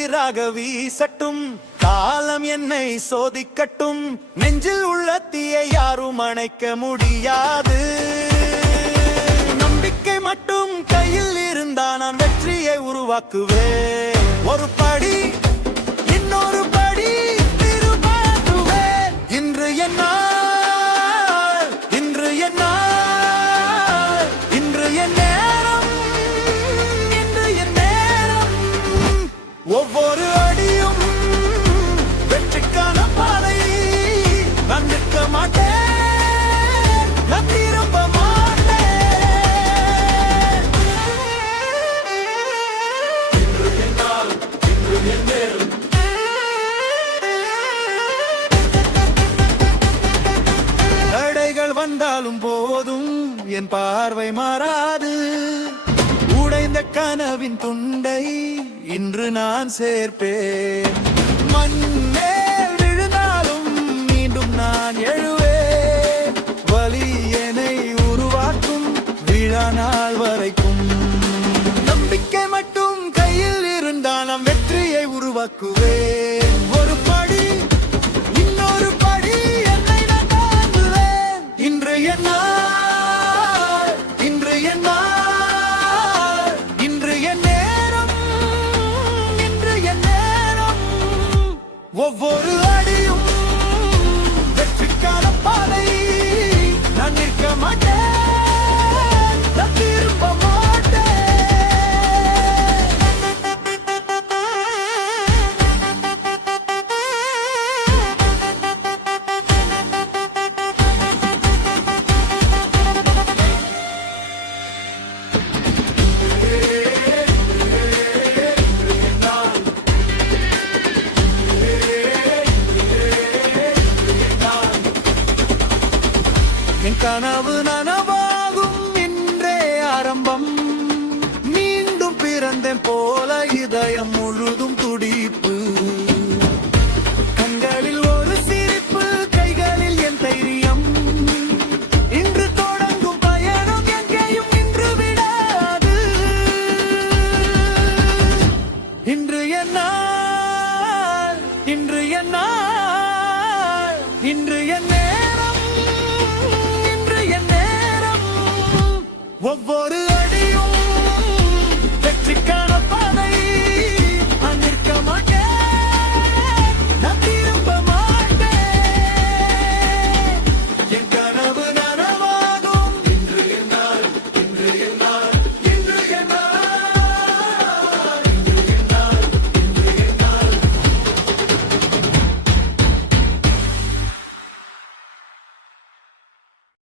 குளிராக வீசட்டும், காலம் என்னை சோதிக்கட்டும், நெஞ்சில் உள்ள தீயை யாரும் அணைக்க முடியாது. நம்பிக்கை மட்டும் கையில் இருந்தா நான் வெற்றியை உருவாக்குவேன். ஒரு படி இன்னொரு படி திரும்புவேன். இன்று என்ன ஒவ்வொரு அடியும் வெற்றிக்கான பாதை. நான் நிற்க மாட்டேன், நான் திரும்ப மாட்டேன். இன்று என்னால், இன்று என் நேரம். தடைகள் வந்தாலும் போதும் என் பார்வை மாறாது. உடைந்த கனவின் துண்டை இன்று நான் சேர்ப்பேன். மண்ணேல் விழுந்தாலும் மீண்டும் நான் எழுவேன். வலி என்னை உருவாக்கும் விழா நாள் வரைக்கும். நம்பிக்கை மட்டும் கையில் இருந்தால் நாம் வெற்றியை உருவாக்குவேன். ஒரு படி இன்னொரு படி என்னை நான் தாண்டுவேன். இன்று என்ன ஒவ்வொரு அடியும் வெற்றிக்கான பாதை. நான் நிற்க மாட்டேன், நான் திரும்ப என் கனவு நனவாகும் இன்றே ஆரம்பம். மீண்டும் பிறந்தேன் போல இதயம் முழுதும் துடிப்பு. கண்களில் ஒரு சிரிப்பு, கைகளில் என் தைரியம். இன்று தொடங்கும் பயணம் எங்கேயும் நின்று விடாது. இன்று என்ன இன்று என்ன இன்று என்ன ஒவ்வொரு